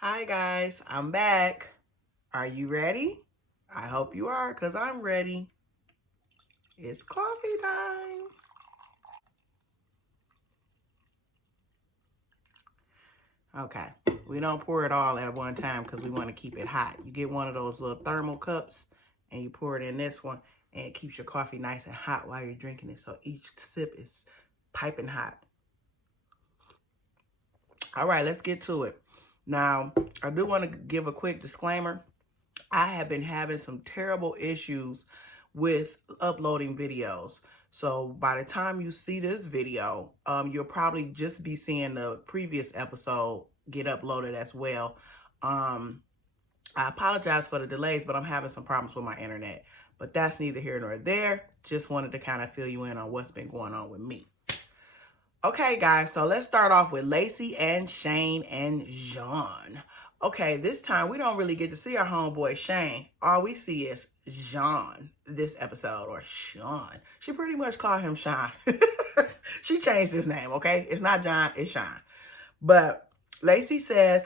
Hi guys, I'm back. Are you ready? I hope you are, because I'm ready. It's coffee time. Okay, we don't pour it all at one time because we want to keep it hot. You get one of those little thermal cups and you pour it in this one, and it keeps your coffee nice and hot while you're drinking it, so each sip is piping hot. All right, let's get to it. Now, I do want to give a quick disclaimer. I have been having some terrible issues with uploading videos. So by the time you see this video, you'll probably just be seeing the previous episode get uploaded as well. I apologize for the delays, but I'm having some problems with my internet. But that's neither here nor there. Just wanted to kind of fill you in on what's been going on with me. Okay, guys, so let's start off with Lacy and Shane and John. Okay, this time we don't really get to see our homeboy Shane. All we see is John this episode, or Sean. She pretty much called him Sean. She changed his name, okay? It's not John, it's Sean. But Lacy says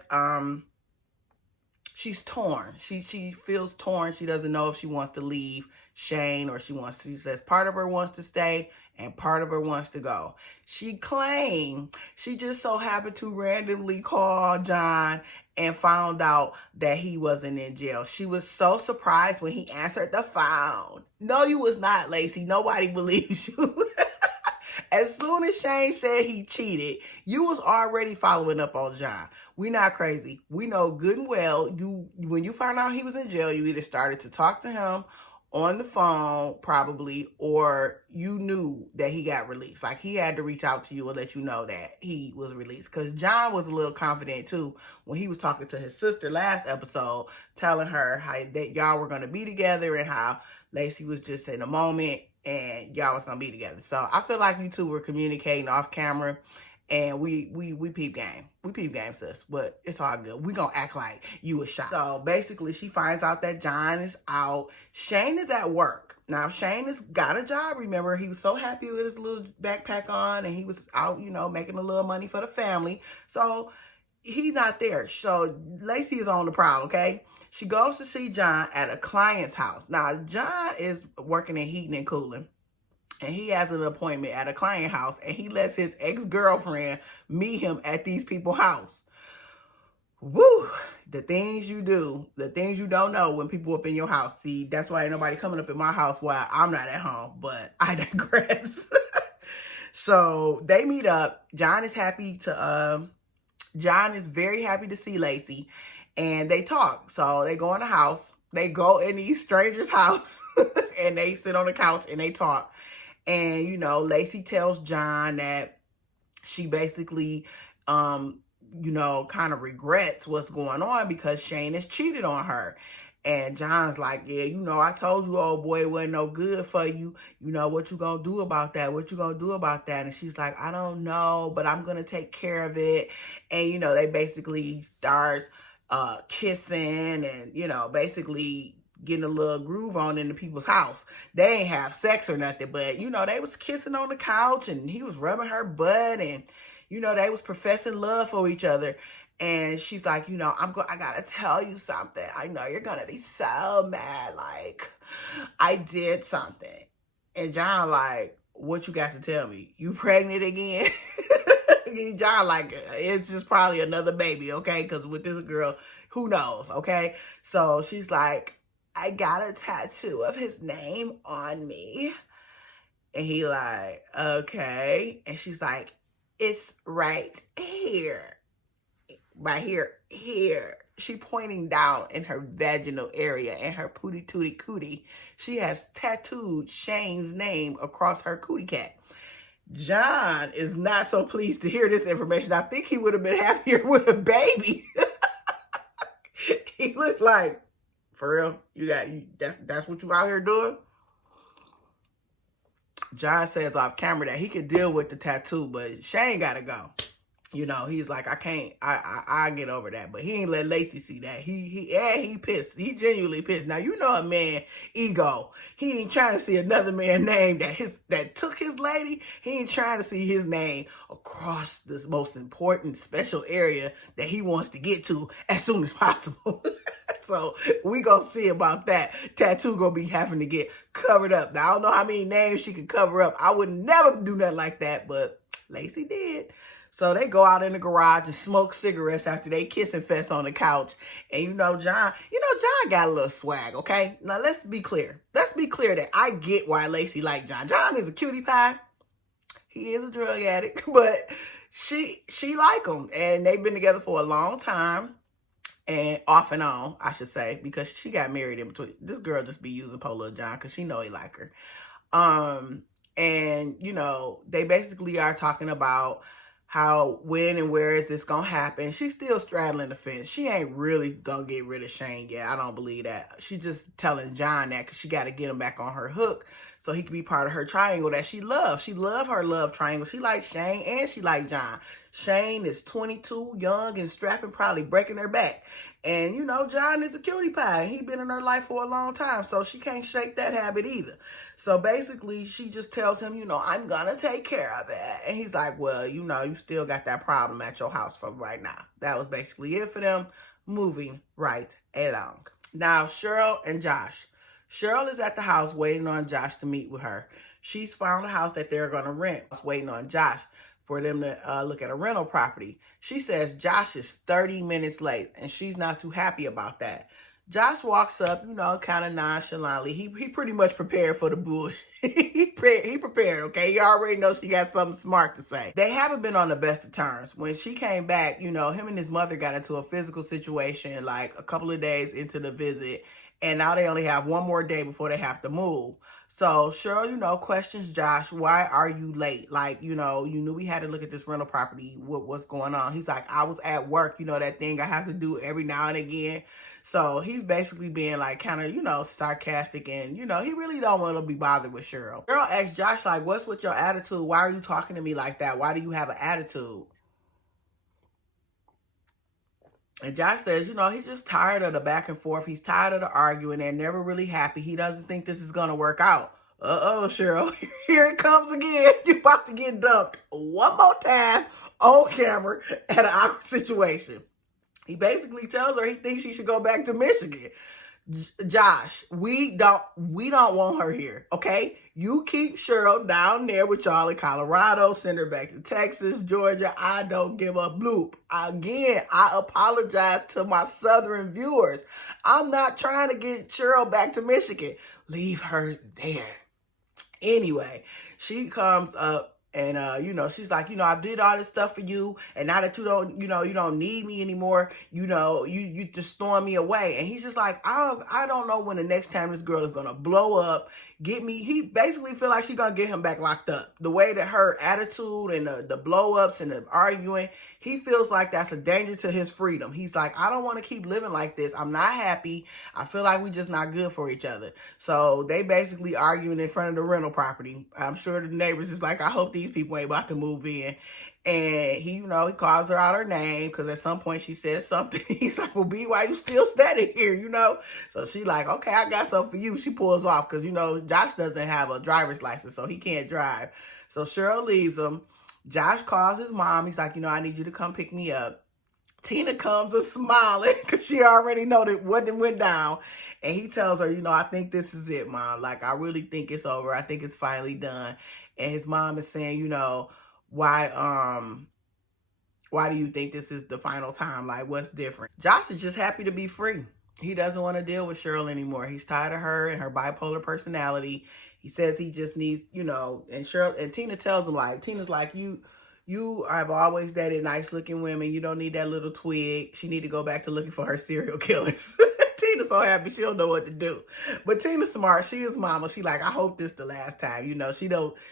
she's torn. She feels torn. She doesn't know if she wants to leave Shane or she says part of her wants to stay and part of her wants to go. She claimed she just so happened to randomly call John and found out that he wasn't in jail. She was so surprised when he answered the phone. No, you was not, Lacy. Nobody believes you. As soon as Shane said he cheated, you was already following up on John. We not crazy. We know good and well, when you found out he was in jail, you either started to talk to him on the phone, probably, or you knew that he got released. Like, he had to reach out to you and let you know that he was released. Because John was a little confident, too, when he was talking to his sister last episode, telling her how that y'all were going to be together and how Lacy was just in a moment and y'all was going to be together. So, I feel like you two were communicating off camera. And we peep game. We peep game, sis. But it's all good. We gonna act like you was shot. So basically, she finds out that John is out. Shane is at work. Now, Shane has got a job. Remember, he was so happy with his little backpack on. And he was out, making a little money for the family. So he's not there. So Lacy is on the prowl, okay? She goes to see John at a client's house. Now, John is working in heating and cooling. And he has an appointment at a client house, and he lets his ex-girlfriend meet him at these people's house. Woo! The things you do, the things you don't know when people up in your house. See, that's why ain't nobody coming up in my house while I'm not at home, but I digress. So they meet up. John is very happy to see Lacy, and they talk. So they go in the house. They go in these strangers' house, and they sit on the couch, and they talk. And, Lacy tells John that she basically, kind of regrets what's going on because Shane has cheated on her. And John's like, yeah, I told you, old boy, it wasn't no good for you. What you gonna do about that? What you gonna do about that? And she's like, I don't know, but I'm gonna take care of it. And, they basically start kissing and, basically getting a little groove on in the people's house. They ain't have sex or nothing, but, they was kissing on the couch and he was rubbing her butt and, they was professing love for each other. And she's like, I gotta tell you something. I know you're gonna be so mad. Like, I did something. And John like, what you got to tell me? You pregnant again? John like, it's just probably another baby, okay? Because with this girl, who knows, okay? So she's like, I got a tattoo of his name on me. And he like, okay. And she's like, it's right here. Right here. She pointing down in her vaginal area and her pootie tootie cootie. She has tattooed Shane's name across her cootie cat. John is not so pleased to hear this information. I think he would have been happier with a baby. He looked like, for real? That's what you out here doing? John says off camera that he could deal with the tattoo, but Shane gotta go. You know, he's like, I get over that, but he ain't let Lacy see that. He pissed. He genuinely pissed. Now, you know a man ego. He ain't trying to see another man name that took his lady. He ain't trying to see his name across this most important special area that he wants to get to as soon as possible. So we gonna see about that. Tattoo gonna be having to get covered up. Now, I don't know how many names she could cover up. I would never do nothing like that, but Lacy did. So they go out in the garage and smoke cigarettes after they kiss and fest on the couch. And John got a little swag, okay? Now let's be clear. Let's be clear that I get why Lacy liked John. John is a cutie pie. He is a drug addict, but she like him. And they've been together for a long time. And off and on, I should say, because she got married in between. This girl just be using Polo John because she know he like her. And they basically are talking about how, when, and where is this gonna happen. She's still straddling the fence. She ain't really gonna get rid of Shane yet. I don't believe that. She just telling John that because she got to get him back on her hook so he can be part of her triangle that she loves. She love her love triangle. She likes Shane and she like John. Shane is 22, young and strapping, probably breaking her back. And, John is a cutie pie. He been in her life for a long time, so she can't shake that habit either. So basically, she just tells him, I'm going to take care of it. And he's like, well, you still got that problem at your house for right now. That was basically it for them, moving right along. Now, Cheryl and Josh. Cheryl is at the house waiting on Josh to meet with her. She's found a house that they're going to rent. Waiting on Josh for them to look at a rental property. She says Josh is 30 minutes late, and she's not too happy about that. Josh walks up, kind of nonchalantly. He pretty much prepared for the bullshit. he prepared, okay? He already knows she got something smart to say. They haven't been on the best of terms. When she came back, him and his mother got into a physical situation like a couple of days into the visit, and now they only have one more day before they have to move. So Cheryl, questions Josh, why are you late? Like, you knew we had to look at this rental property. What's going on? He's like, I was at work, that thing I have to do every now and again. So he's basically being like kind of, sarcastic, and, he really don't want to be bothered with Cheryl. Cheryl asks Josh, like, what's with your attitude? Why are you talking to me like that? Why do you have an attitude? And Josh says, he's just tired of the back and forth. He's tired of the arguing. They're never really happy. He doesn't think this is going to work out. Uh-oh, Cheryl. Here it comes again. You're about to get dumped one more time on camera at an awkward situation. He basically tells her he thinks she should go back to Michigan. Josh, we don't want her here, okay? You keep Cheryl down there with y'all in Colorado, send her back to Texas, Georgia. I don't give a bloop. Again, I apologize to my Southern viewers. I'm not trying to get Cheryl back to Michigan. Leave her there. Anyway, she comes up and, she's like, I did all this stuff for you. And now that you don't need me anymore, you just throwing me away. And he's just like, I don't know when the next time this girl is going to blow up, get me. He basically feel like she's going to get him back locked up. The way that her attitude and the blow ups and the arguing, he feels like that's a danger to his freedom. He's like, I don't want to keep living like this. I'm not happy. I feel like we just not good for each other. So they basically arguing in front of the rental property. I'm sure the neighbors is like, I hope these people ain't about to move in. And he, he calls her out her name because at some point she says something. He's like, well, B, why you still standing here, So she like, okay, I got something for you. She pulls off because, Josh doesn't have a driver's license, so he can't drive. So Cheryl leaves him. Josh calls his mom. He's like, I need you to come pick me up. Tina comes and smiling because she already know that what went down. And he tells her, I think this is it, Mom. Like, I really think it's over. I think it's finally done. And his mom is saying, why do you think this is the final time? Like, what's different? Josh is just happy to be free. He doesn't want to deal with Cheryl anymore. He's tired of her and her bipolar personality. He says he just needs, and Cheryl and Tina tells him, like, Tina's like, you have always dated nice looking women. You don't need that little twig. She need to go back to looking for her serial killers. Tina's so happy she don't know what to do. But Tina's smart. She is mama. She like, I hope this the last time.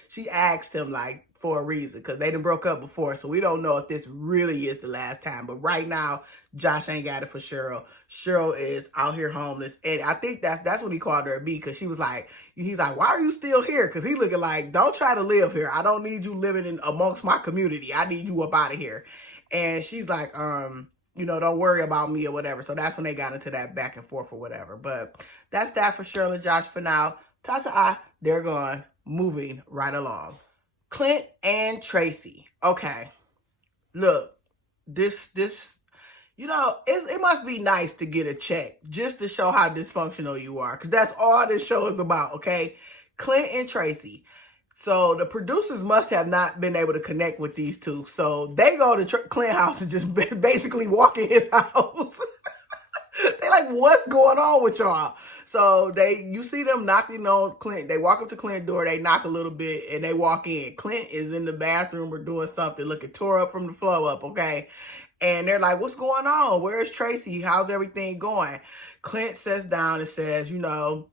She asked him like for a reason because they done broke up before. So we don't know if this really is the last time. But right now, Josh ain't got it for Cheryl. Cheryl is out here homeless. And I think that's what he called her a B because he's like, why are you still here? Because he looking like, don't try to live here. I don't need you living in amongst my community. I need you up out of here. And she's like, don't worry about me or whatever. So that's when they got into that back and forth or whatever. But that's that for Cheryl and Josh for now. Ta-ta, they're gone. Moving right along. Clint and Tracy. Okay. Look, this it must be nice to get a check just to show how dysfunctional you are. Because that's all this show is about, okay? Clint and Tracy. So the producers must have not been able to connect with these two. So they go to Clint's house and just basically walk in his house. They like, what's going on with y'all? So you see them knocking on Clint. They walk up to Clint's door, they knock a little bit, and they walk in. Clint is in the bathroom or doing something, looking tore up from the flow up, okay? And they're like, what's going on? Where's Tracy? How's everything going? Clint sits down and says, him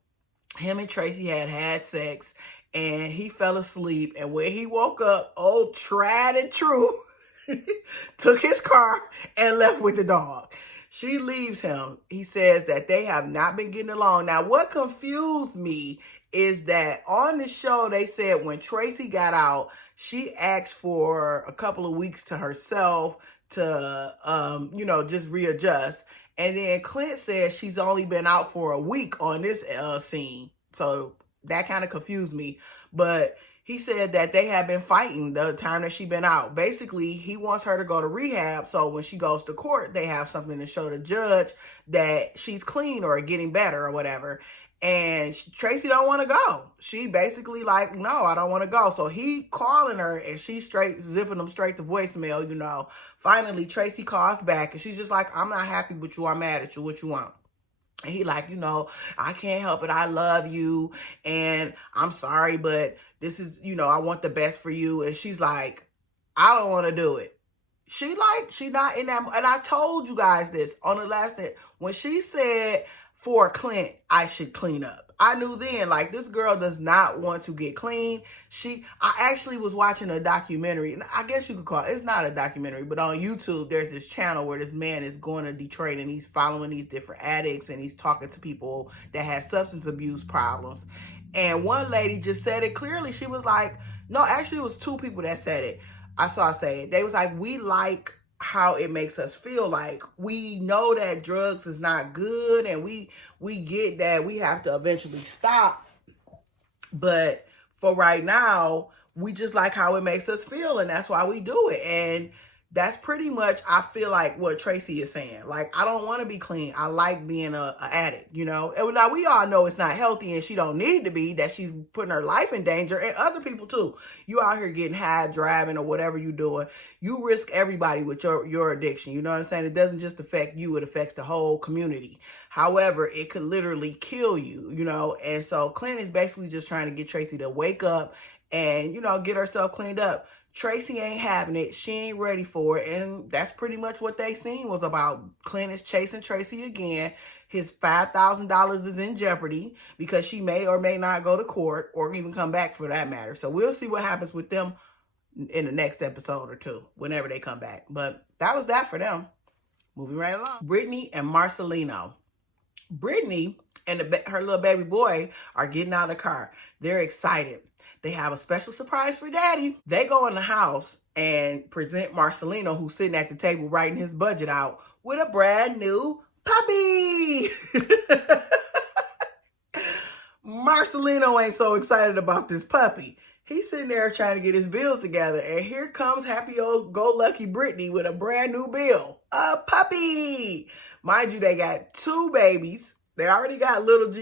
and Tracy had sex, and he fell asleep. And when he woke up, old tried and true, took his car and left with the dog. She leaves him. He says that they have not been getting along. Now, what confused me is that on the show, they said when Tracy got out, she asked for a couple of weeks to herself to, just readjust. And then Clint says she's only been out for a week on this scene. So that kind of confused me. But he said that they have been fighting the time that she's been out. Basically, he wants her to go to rehab. So when she goes to court, they have something to show the judge that she's clean or getting better or whatever. And Tracy don't want to go. She basically like, no, I don't want to go. So he calling her and she's zipping them straight to voicemail, Finally, Tracy calls back and she's just like, I'm not happy with you. I'm mad at you. What you want? And he like, I can't help it. I love you. And I'm sorry, but this is, I want the best for you. And she's like, I don't want to do it. She not in that. And I told you guys this on the last day when she said for Clint, I should clean up. I knew then, like, this girl does not want to get clean. I actually was watching a documentary, and I guess you could call it's not a documentary, but on YouTube, there's this channel where this man is going to Detroit and he's following these different addicts and he's talking to people that have substance abuse problems. And one lady just said it clearly. She was like, no, actually it was two people that said it. I saw say it. They was like, we like how it makes us feel. Like, we know that drugs is not good and we get that we have to eventually stop, but for right now we just like how it makes us feel, and that's why we do it. And that's pretty much, I feel like, what Tracy is saying. Like, I don't want to be clean. I like being a addict, And now we all know it's not healthy and she don't need to be, that she's putting her life in danger, and other people too. You out here getting high, driving, or whatever you're doing. You risk everybody with your addiction. You know what I'm saying? It doesn't just affect you. It affects the whole community. However, it could literally kill you, And so Clint is basically just trying to get Tracy to wake up and, get herself cleaned up. Tracy ain't having it. She ain't ready for it. And that's pretty much what they seen was about. Clint is chasing Tracy again. His $5,000 is in jeopardy because she may or may not go to court or even come back for that matter. So we'll see what happens with them in the next episode or two, whenever they come back. But that was that for them. Moving right along. Brittany and Marcelino. Brittany and her little baby boy are getting out of the car. They're excited. They have a special surprise for Daddy. They go in the house and present Marcelino, who's sitting at the table writing his budget out, with a brand new puppy. Marcelino ain't so excited about this puppy. He's sitting there trying to get his bills together. And here comes happy old go-lucky Brittany with a brand new bill. A puppy. Mind you, they got two babies. They already got little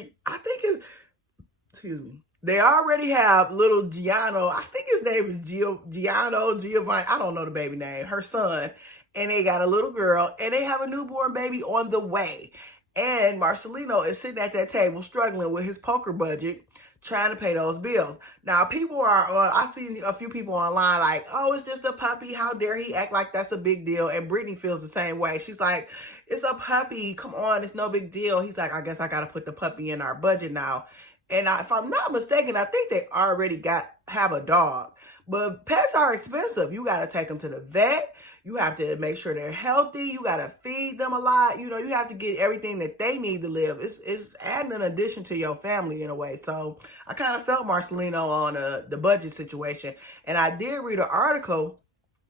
They already have little Gianno. I think his name is Giovanni. I don't know the baby name. Her son. And they got a little girl. And they have a newborn baby on the way. And Marcelino is sitting at that table struggling with his poker budget, trying to pay those bills. Now, people are on, I've seen a few people online like, oh, it's just a puppy. How dare he act like that's a big deal? And Brittany feels the same way. She's like, it's a puppy. Come on, it's no big deal. He's like, I guess I got to put the puppy in our budget now. And if I'm not mistaken, I think they already have a dog. But pets are expensive. You got to take them to the vet. You have to make sure they're healthy. You got to feed them a lot. You have to get everything that they need to live. It's adding an addition to your family in a way. So I kind of felt Marcelino on the budget situation. And I did read an article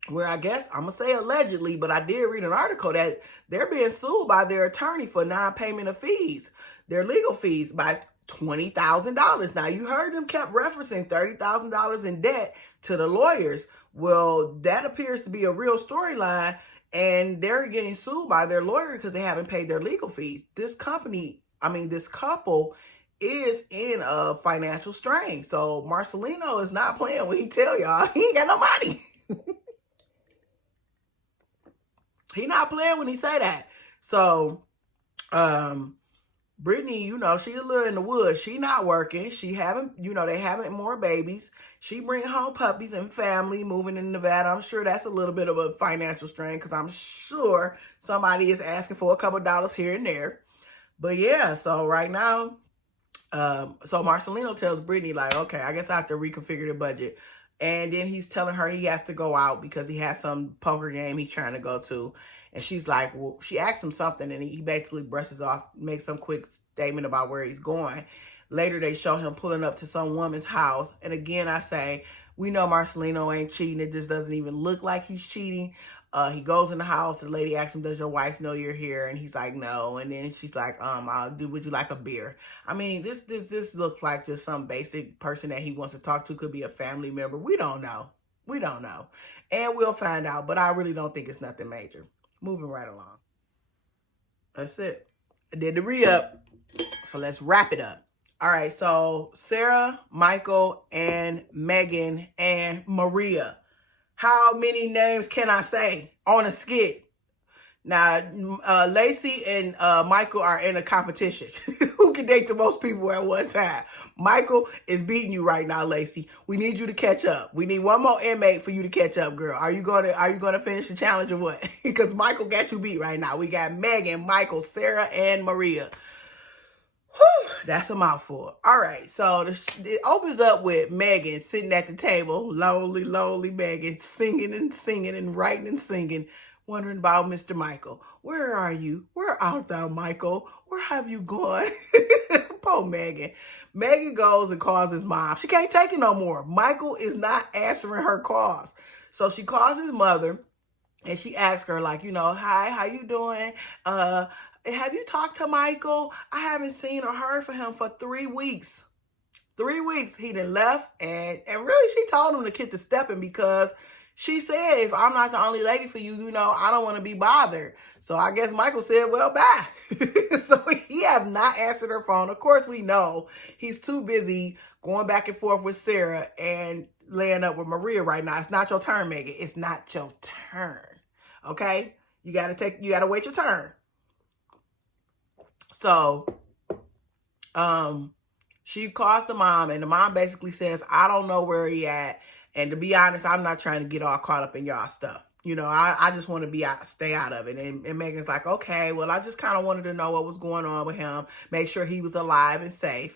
where I guess, I'm going to say allegedly, but I did read an article that they're being sued by their attorney for non-payment of fees, their legal fees, by $20,000. Now, you heard them kept referencing $30,000 in debt to the lawyers. Well, that appears to be a real storyline, and they're getting sued by their lawyer because they haven't paid their legal fees. This couple is in a financial strain. So Marcelino is not playing when he tell y'all he ain't got no money. He not playing when he say that. So, Brittany, she a little in the woods. She not working. She haven't, they haven't more babies. She bring home puppies and family moving in Nevada. I'm sure that's a little bit of a financial strain because I'm sure somebody is asking for a couple dollars here and there. But yeah, so right now, so Marcelino tells Brittany, like, okay, I guess I have to reconfigure the budget. And then he's telling her he has to go out because he has some poker game he's trying to go to. And she's like, well, she asks him something and he basically brushes off, makes some quick statement about where he's going. Later, they show him pulling up to some woman's house. And again, I say, we know Marcelino ain't cheating. It just doesn't even look like he's cheating. He goes in the house. The lady asks him, does your wife know you're here? And he's like, no. And then she's like, would you like a beer? I mean, this looks like just some basic person that he wants to talk to. Could be a family member. We don't know. We don't know. And we'll find out. But I really don't think it's nothing major. Moving right along. That's it. I did the re-up. So let's wrap it up. All right. So Sarah, Michael, and Megan, and Maria. How many names can I say on a skit? Now, Lacy and Michael are in a competition. Who can date the most people at one time? Michael is beating you right now, Lacy. We need you to catch up. We need one more inmate for you to catch up, girl. Are you gonna finish the challenge or what? Because Michael got you beat right now. We got Megan, Michael, Sarah, and Maria. Whew, that's a mouthful. All right, so it opens up with Megan sitting at the table, lonely, lonely Megan, singing and writing and singing, wondering about Mr. Michael. Where are you? Where art thou, Michael? Where have you gone? Poor Megan. Megan goes and calls his mom. She can't take it no more. Michael is not answering her calls. So she calls his mother, and she asks her, like, hi, how you doing? Have you talked to Michael? I haven't seen or heard from him for 3 weeks. 3 weeks. He done left. And really, she told him to get to stepping because she said, if I'm not the only lady for you, I don't want to be bothered. So I guess Michael said, well, bye. So he have not answered her phone. Of course, we know he's too busy going back and forth with Sarah and laying up with Maria right now. It's not your turn, Megan. It's not your turn. Okay? You got to wait your turn. So, she calls the mom, and the mom basically says, I don't know where he at. And to be honest, I'm not trying to get all caught up in y'all stuff. I just want to stay out of it. And Megan's like, okay, well, I just kind of wanted to know what was going on with him, make sure he was alive and safe.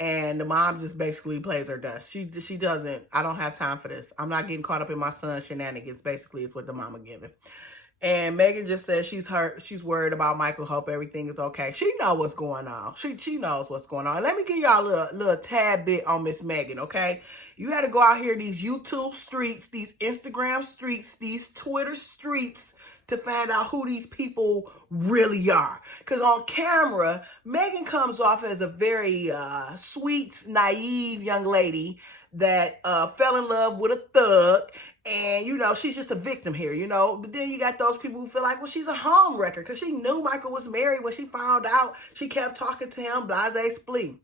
And the mom just basically plays her dust. She doesn't, I don't have time for this. I'm not getting caught up in my son's shenanigans, basically, is what the mama giving. And Megan just says she's worried about Michael, hope everything is okay. She knows what's going on. She knows what's going on. Let me give y'all a little tad bit on Miss Megan, okay? You had to go out here, these YouTube streets, these Instagram streets, these Twitter streets, to find out who these people really are. Because on camera, Megan comes off as a very sweet, naive young lady that fell in love with a thug. And, she's just a victim here, But then you got those people who feel like, well, she's a home wrecker because she knew Michael was married when she found out. She kept talking to him, blase splee.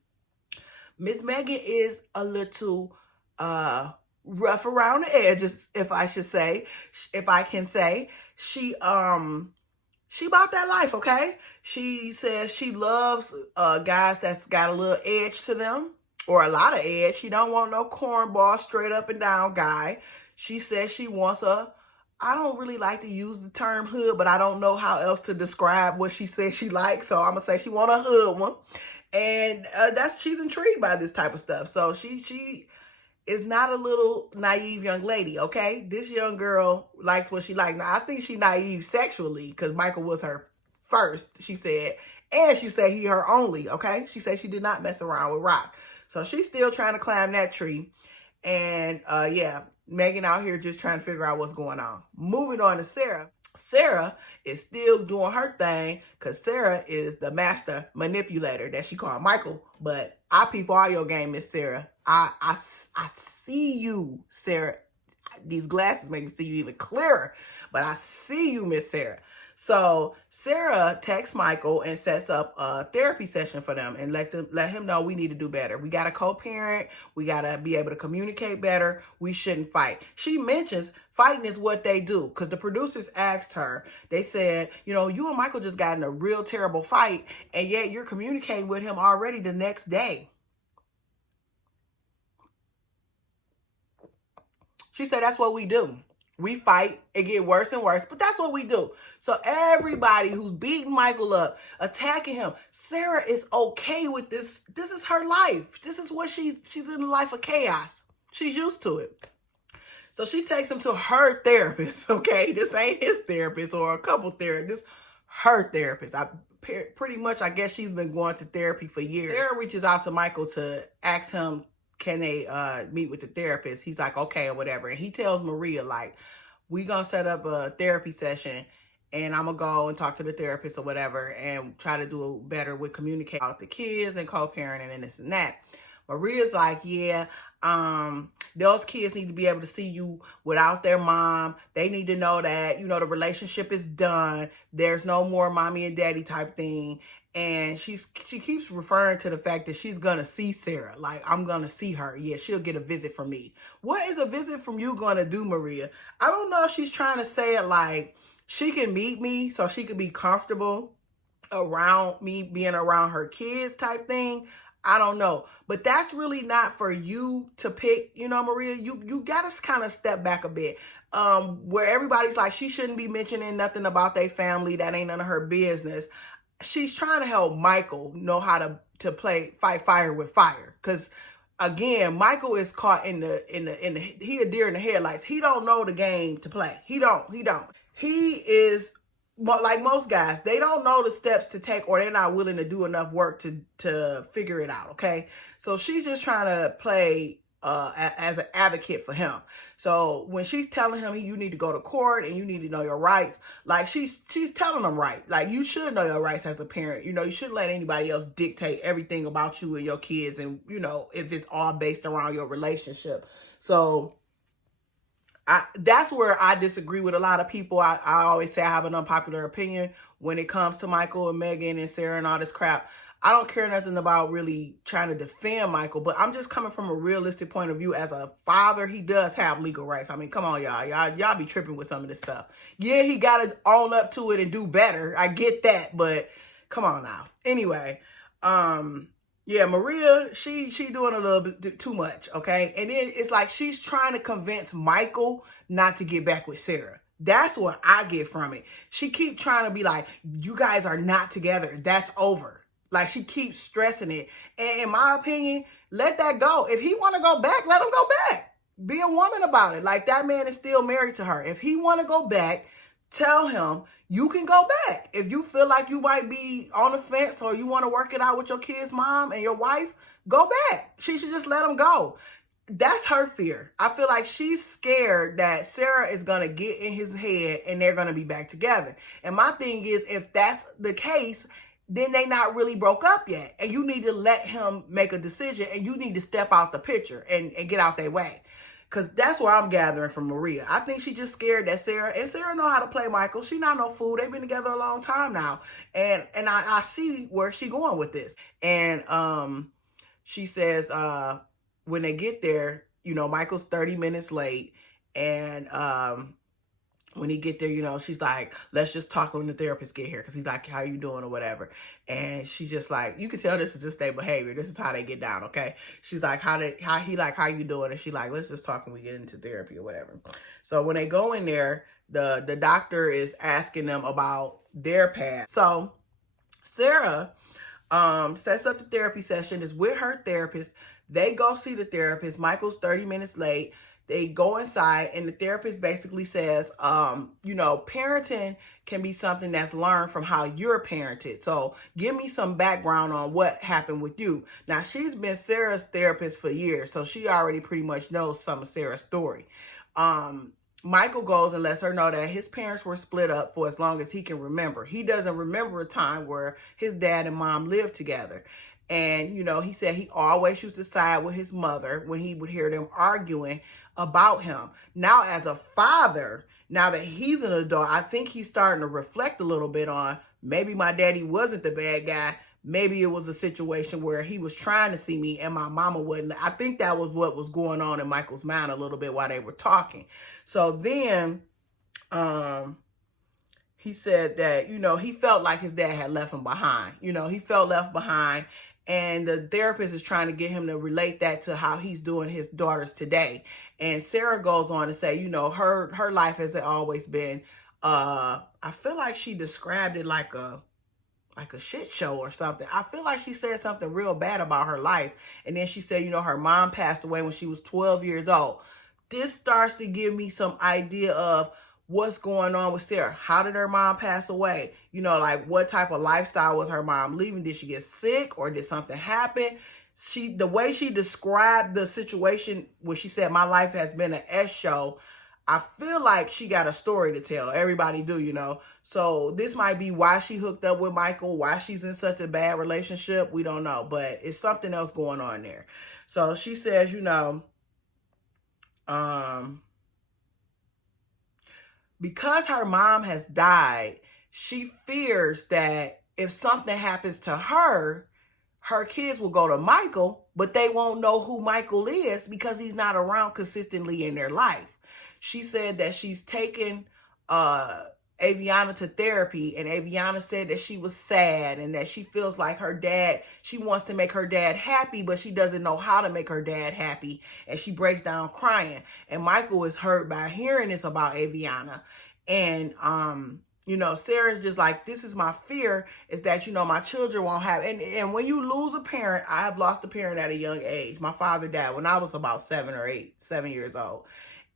Miss Megan is a little rough around the edges, if I can say. She about that life, okay? She says she loves guys that's got a little edge to them, or a lot of edge. She don't want no cornball, straight up and down guy. She says she wants I don't really like to use the term hood, but I don't know how else to describe what she says she likes. So I'm going to say she want a hood one. And she's intrigued by this type of stuff. So she is not a little naive young lady, okay? This young girl likes what she likes. Now, I think she's naive sexually because Michael was her first, she said. And she said he her only, okay? She said she did not mess around with Rock. So she's still trying to climb that tree. And, yeah. Megan out here just trying to figure out what's going on. Moving on to Sarah. Sarah is still doing her thing because Sarah is the master manipulator that she called Michael. But I peep all your game, Miss Sarah. I see you, Sarah. These glasses make me see you even clearer. But I see you, Miss Sarah. So Sarah texts Michael and sets up a therapy session for them and let him know we need to do better. We got to co-parent. We got to be able to communicate better. We shouldn't fight. She mentions fighting is what they do because the producers asked her, they said, you and Michael just got in a real terrible fight and yet you're communicating with him already the next day. She said, that's what we do. We fight, it get worse and worse, but that's what we do. So everybody who's beating Michael up, attacking him, Sarah is okay with this. This is her life. This is what she's in a life of chaos. She's used to it. So she takes him to her therapist, okay? This ain't his therapist or a couple therapists. Her therapist. Pretty much, I guess she's been going to therapy for years. Sarah reaches out to Michael to ask him, can they meet with the therapist? He's like, okay, or whatever. And he tells Maria, like, we gonna set up a therapy session and I'm gonna go and talk to the therapist or whatever and try to do better with communicating with the kids and co-parenting and this and that. Maria's like, yeah, those kids need to be able to see you without their mom. They need to know that, the relationship is done. There's no more mommy and daddy type thing. And she keeps referring to the fact that she's going to see Sarah. Like, I'm going to see her. Yeah, she'll get a visit from me. What is a visit from you going to do, Maria? I don't know if she's trying to say it like she can meet me so she could be comfortable around me being around her kids type thing. I don't know. But that's really not for you to pick, Maria. You got to kind of step back a bit. Where everybody's like, she shouldn't be mentioning nothing about their family. That ain't none of her business. She's trying to help Michael know how to fight fire with fire. Because again, Michael is caught in the he a deer in the headlights. He don't know the game to play. He don't. He is like most guys. They don't know the steps to take, or they're not willing to do enough work to figure it out. Okay, so she's just trying to play as an advocate for him. So when she's telling him you need to go to court and you need to know your rights, like she's telling him right. Like, you should know your rights as a parent. You shouldn't let anybody else dictate everything about you and your kids, and if it's all based around your relationship. So that's where I disagree with a lot of people. I always say I have an unpopular opinion when it comes to Michael and Megan and Sarah and all this crap. I don't care nothing about really trying to defend Michael, but I'm just coming from a realistic point of view. As a father, he does have legal rights. I mean, come on, y'all be tripping with some of this stuff. Yeah, he got to own up to it and do better. I get that, but come on now. Anyway, yeah, Maria, she doing a little bit too much, okay? And then it's like she's trying to convince Michael not to get back with Sarah. That's what I get from it. She keep trying to be like, you guys are not together. That's over. Like, she keeps stressing it. And in my opinion, let that go. If he want to go back, let him go back. Be a woman about it. Like, that man is still married to her. If he want to go back, tell him you can go back. If you feel like you might be on the fence or you want to work it out with your kid's mom and your wife, go back. She should just let him go. That's her fear. I feel like she's scared that Sarah is going to get in his head and they're going to be back together. And my thing is, if that's the case, then they not really broke up yet. And you need to let him make a decision, and you need to step out the picture and get out their way. Because that's where I'm gathering from Maria. I think she just scared that Sarah know how to play Michael. She not no fool. They've been together a long time now. And I see where she going with this. And she says when they get there, Michael's 30 minutes late. And when he get there, she's like, let's just talk when the therapist get here. Because he's like, how you doing or whatever. And she just like, you can tell this is just their behavior. This is how they get down, okay? She's like, how you doing? And she like, let's just talk when we get into therapy or whatever. So when they go in there, the doctor is asking them about their past. So Sarah sets up the therapy session, is with her therapist. They go see the therapist. Michael's 30 minutes late. They go inside, and the therapist basically says, parenting can be something that's learned from how you're parented. So give me some background on what happened with you. Now, she's been Sarah's therapist for years, so she already pretty much knows some of Sarah's story. Michael goes and lets her know that his parents were split up for as long as he can remember. He doesn't remember a time where his dad and mom lived together. And, you know, he said he always used to side with his mother when he would hear them arguing about him. Now, as a father, now that he's an adult, I think he's starting to reflect a little bit on maybe my daddy wasn't the bad guy. Maybe it was a situation where he was trying to see me and my mama wouldn't. I think that was what was going on in Michael's mind a little bit while they were talking. So then he said that, you know, he felt like his dad had left him behind. You know, he felt left behind. And the therapist is trying to get him to relate that to how he's doing his daughters today. And Sarah goes on to say, you know, her life has always been, I feel like she described it like a shit show or something. I feel like she said something real bad about her life. And then she said, you know, her mom passed away when she was 12 years old. This starts to give me some idea of what's going on with Sarah. How did her mom pass away? You know, like what type of lifestyle was her mom leaving? Did she get sick or did something happen? The way she described the situation when she said my life has been an S show, I feel like she got a story to tell. Everybody do, you know. So this might be why she hooked up with Michael, why she's in such a bad relationship. We don't know, but it's something else going on there. So she says, you know, because her mom has died, she fears that if something happens to her, her kids will go to Michael, but they won't know who Michael is because he's not around consistently in their life. She said that she's taken Aviana to therapy, and Aviana said that she was sad and that she feels like her dad, she wants to make her dad happy, but she doesn't know how to make her dad happy, and she breaks down crying. And Michael is hurt by hearing this about Aviana. And you know, Sarah's just like, this is my fear, is that, you know, my children won't have, and when you lose a parent, I have lost a parent at a young age. My father died when I was about 7 years old.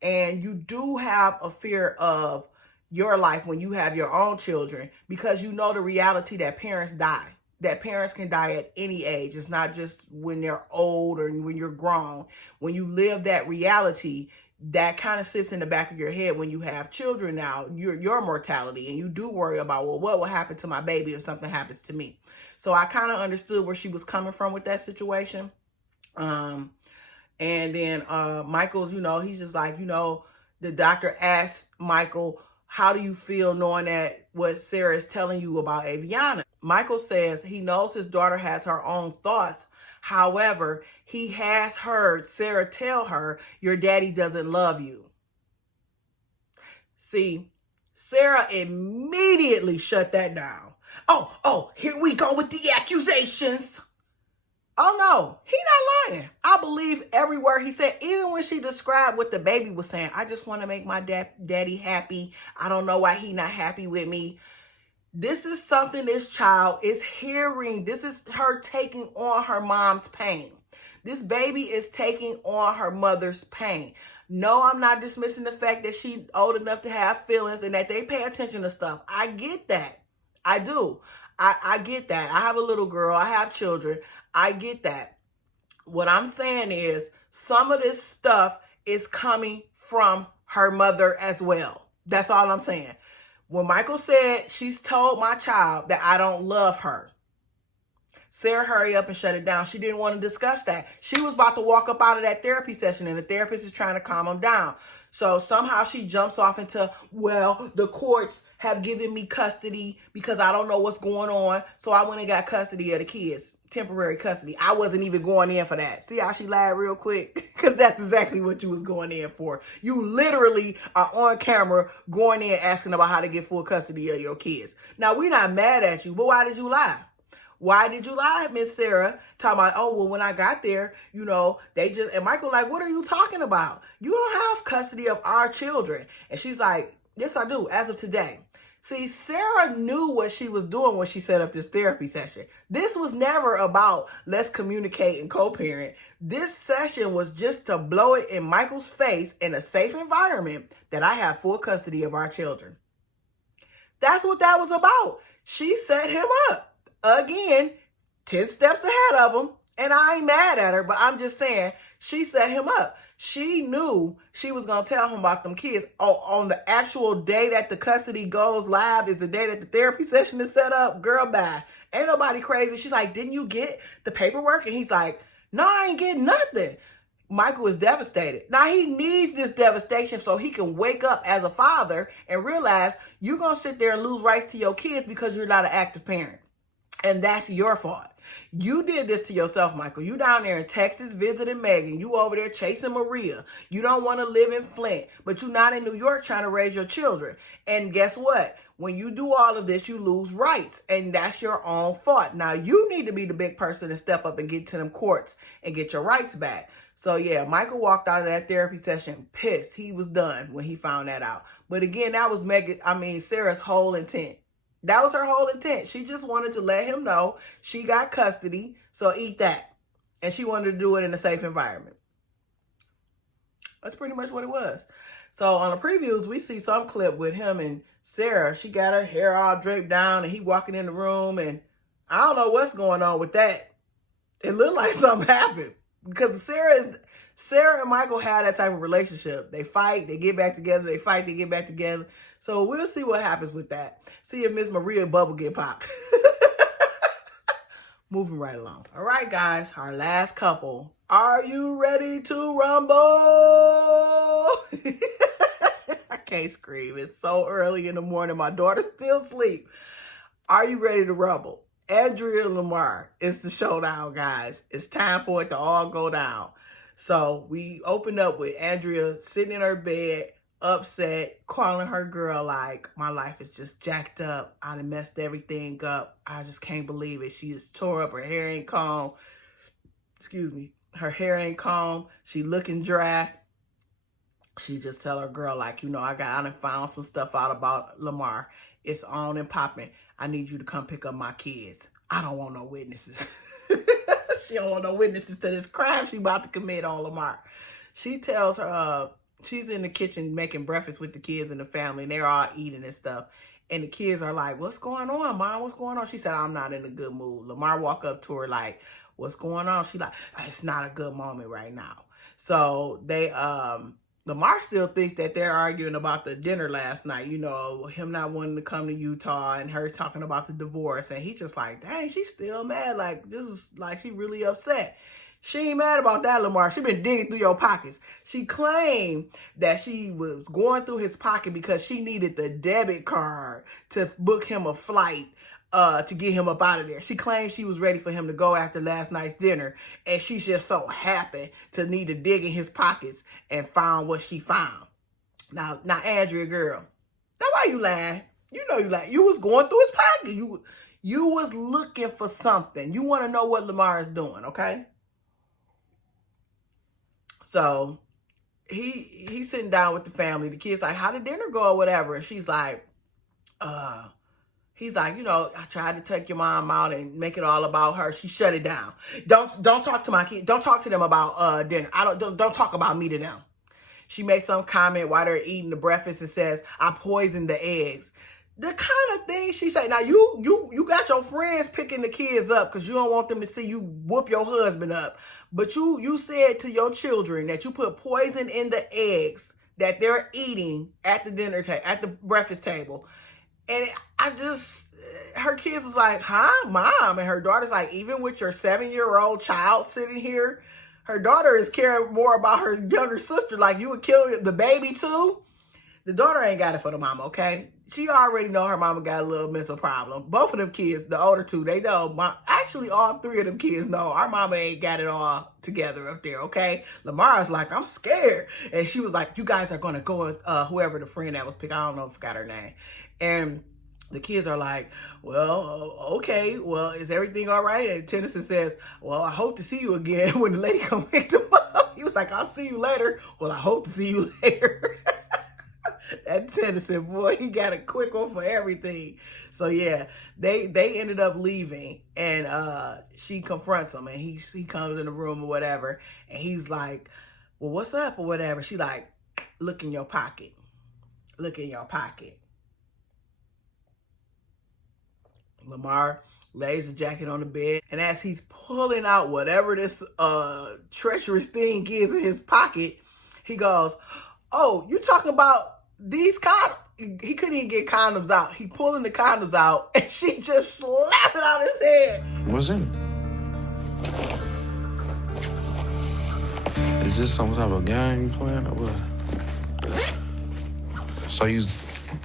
And you do have a fear of your life when you have your own children, because you know the reality that parents die, that parents can die at any age. It's not just when they're old or when you're grown. When you live that reality, that kind of sits in the back of your head when you have children now, your mortality, and you do worry about, well, what will happen to my baby if something happens to me? So I kind of understood where she was coming from with that situation. And then Michael's, you know, he's just like, you know, the doctor asked Michael, how do you feel knowing that what Sarah is telling you about Aviana? Michael says he knows his daughter has her own thoughts. However, he has heard Sarah tell her, your daddy doesn't love you. See, Sarah immediately shut that down. Oh, here we go with the accusations. Oh, no, he's not lying. I believe every word he said, even when she described what the baby was saying. I just want to make my daddy happy. I don't know why he not happy with me. This is something this child is hearing. This is her taking on her mom's pain. This baby is taking on her mother's pain. No, I'm not dismissing the fact that she's old enough to have feelings and that they pay attention to stuff. I get that. I do. I get that. I have a little girl. I have children. I get that. What I'm saying is some of this stuff is coming from her mother as well. That's all I'm saying. When Michael said, she's told my child that I don't love her, Sarah hurry up and shut it down. She didn't want to discuss that. She was about to walk up out of that therapy session, and the therapist is trying to calm him down. So somehow she jumps off into, well, the courts have given me custody because I don't know what's going on. So I went and got custody of the kids, temporary custody. I wasn't even going in for that. See how she lied real quick? Because that's exactly what you was going in for. You literally are on camera going in asking about how to get full custody of your kids. Now, we're not mad at you, but why did you lie? Why did you lie, Miss Sarah? Talking about, oh, well, when I got there, you know, they just, and Michael like, what are you talking about? You don't have custody of our children. And she's like, yes, I do, as of today. See, Sarah knew what she was doing when she set up this therapy session. This was never about let's communicate and co-parent. This session was just to blow it in Michael's face in a safe environment that I have full custody of our children. That's what that was about. She set him up. Again, 10 steps ahead of him. And I ain't mad at her, but I'm just saying, She set him up. She knew she was going to tell him about them kids. Oh, on the actual day that the custody goes live is the day that the therapy session is set up. Girl, bye. Ain't nobody crazy. She's like, didn't you get the paperwork? And he's like, no, I ain't getting nothing. Michael is devastated. Now he needs this devastation so he can wake up as a father and realize you're going to sit there and lose rights to your kids because you're not an active parent. And that's your fault. You did this to yourself, Michael. You down there in Texas visiting Megan. You over there chasing Maria. You don't want to live in Flint, but you're not in New York trying to raise your children. And guess what? When you do all of this, you lose rights, and that's your own fault. Now, you need to be the big person and step up and get to them courts and get your rights back. So, yeah, Michael walked out of that therapy session pissed. He was done when he found that out. But again, that was Sarah's whole intent. That was her whole intent. She just wanted to let him know she got custody, so eat that. And she wanted to do it in a safe environment. That's pretty much what it was. So on the previews, we see some clip with him and Sarah. She got her hair all draped down, and he walking in the room, and I don't know what's going on with that. It looked like something happened because Sarah and Michael had that type of relationship. They fight, they get back together, they fight, they get back together. So we'll see what happens with that. See if Miss Maria bubble get popped. Moving right along. All right, guys, our last couple. Are you ready to rumble? I can't scream. It's so early in the morning. My daughter's still asleep. Are you ready to rumble? Andrea and Lamar. It's the showdown, guys. It's time for it to all go down. So we opened up with Andrea sitting in her bed, upset, calling her girl like, my life is just jacked up. I done messed everything up. I just can't believe it. She is tore up. Her hair ain't comb. Excuse me. Her hair ain't comb. She looking dry. She just tell her girl like, I done found some stuff out about Lamar. It's on and popping. I need you to come pick up my kids. I don't want no witnesses. She don't want no witnesses to this crime she about to commit on Lamar. She tells her, she's in the kitchen making breakfast with the kids and the family, and they're all eating and stuff. And the kids are like, what's going on, Mom? What's going on? She said, I'm not in a good mood. Lamar walk up to her like, what's going on? She like, it's not a good moment right now. So they, Lamar still thinks that they're arguing about the dinner last night, him not wanting to come to Utah and her talking about the divorce. And he's just like, dang, she's still mad. Like, this is like, she really upset. She ain't mad about that, Lamar. She been digging through your pockets. She claimed that she was going through his pocket because she needed the debit card to book him a flight to get him up out of there. She claimed she was ready for him to go after last night's dinner, and she's just so happy to need to dig in his pockets and found what she found. Now, Andrea, girl, now why you lying? You know you lying. You was going through his pocket. You was looking for something. You want to know what Lamar is doing, okay? So he's sitting down with the family. The kid's like, how did dinner go or whatever? And she's like, he's like, I tried to take your mom out and make it all about her. She shut it down. Don't talk to my kids. Don't talk to them about dinner. Don't talk about me to them. She makes some comment while they're eating the breakfast and says, I poisoned the eggs. The kind of thing she said. Now you got your friends picking the kids up because you don't want them to see you whoop your husband up. But you said to your children that you put poison in the eggs that they're eating at the dinner table, at the breakfast table. And her kids was like, huh, Mom? And her daughter's like, even with your 7-year-old child sitting here, her daughter is caring more about her younger sister. Like, you would kill the baby too? The daughter ain't got it for the mama, okay? She already know her mama got a little mental problem. Both of them kids, the older two, they know. Actually, all three of them kids know our mama ain't got it all together up there, okay? Lamar's like, I'm scared. And she was like, you guys are going to go with whoever the friend that was picked. I don't know if I forgot her name. And the kids are like, well, okay. Well, is everything all right? And Tennyson says, well, I hope to see you again when the lady come pick them up. He was like, I'll see you later. Well, I hope to see you later. That Tennyson, boy, he got a quick one for everything. So yeah, they ended up leaving, and she confronts him, and he comes in the room or whatever, and he's like, well, what's up or whatever. She like, look in your pocket. Look in your pocket. Lamar lays the jacket on the bed, and as he's pulling out whatever this treacherous thing is in his pocket, he goes, "Oh, you talking about these condoms?" He couldn't even get condoms out. He pulling the condoms out, and she just slapped it out his head. What's in it? Is this some type of game you playing or what? So you,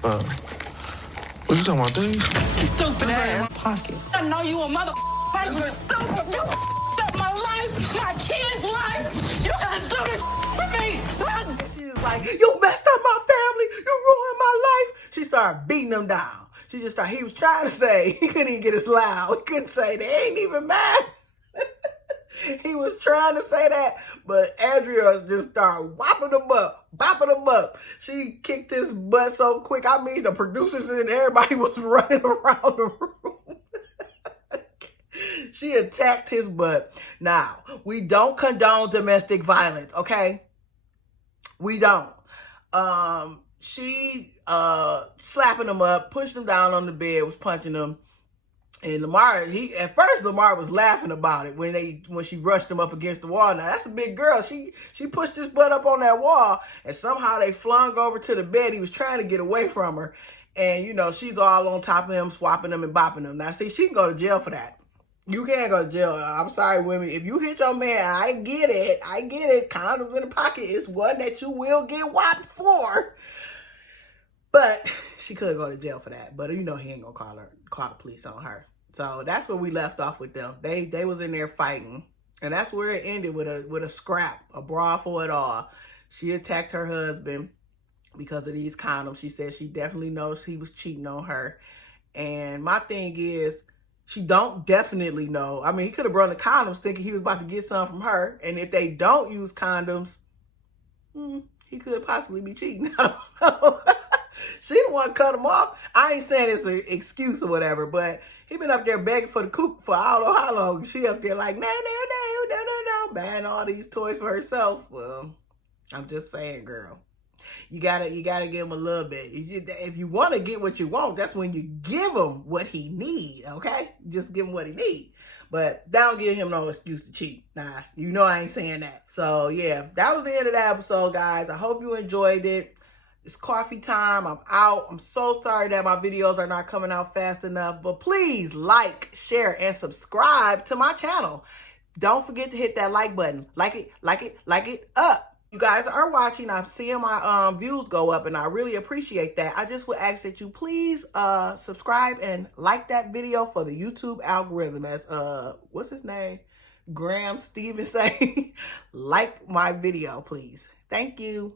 what you talking about, these? Stupid ass pocket. I know you a mother. You stupid. You up my life, my kid's life. You gotta do this to me. And she was like, "You messed up my family. You ruined my life." She started beating him down. She just started, he was trying to say, he couldn't even get his loud. He couldn't say, "They ain't even mad." He was trying to say that, but Andrea just started whopping him up, bopping him up. She kicked his butt so quick. I mean, the producers and everybody was running around the room. She attacked his butt. Now, we don't condone domestic violence, okay? We don't. She slapping him up, pushed him down on the bed, was punching him. And Lamar, at first Lamar was laughing about it when she rushed him up against the wall. Now that's a big girl. She pushed his butt up on that wall, and somehow they flung over to the bed. He was trying to get away from her, and you know she's all on top of him, swapping him and bopping him. Now see, she can go to jail for that. You can't go to jail. I'm sorry, women. If you hit your man, I get it. Condoms in the pocket is one that you will get whopped for. But she could go to jail for that. But you know he ain't gonna call the police on her. So that's where we left off with them. They was in there fighting, and that's where it ended with a scrap, a brawl for it all. She attacked her husband because of these condoms. She said she definitely knows he was cheating on her. And my thing is, she don't definitely know. I mean, he could have brought the condoms thinking he was about to get some from her. And if they don't use condoms, he could possibly be cheating. I don't know. She the one cut him off. I ain't saying it's an excuse or whatever, but he been up there begging for the coop for I don't know how long. She up there like, no, buying all these toys for herself. Well, I'm just saying, girl. You gotta give him a little bit. If you want to get what you want, that's when you give him what he need, okay? Just give him what he need. But don't give him no excuse to cheat. Nah, you know I ain't saying that. So, yeah, that was the end of that episode, guys. I hope you enjoyed it. It's coffee time. I'm out. I'm so sorry that my videos are not coming out fast enough. But please like, share, and subscribe to my channel. Don't forget to hit that like button. Like it up. You guys are watching. I'm seeing my views go up, and I really appreciate that. I just would ask that you please subscribe and like that video for the YouTube algorithm. As what's his name? Graham Stevens say, like my video, please. Thank you.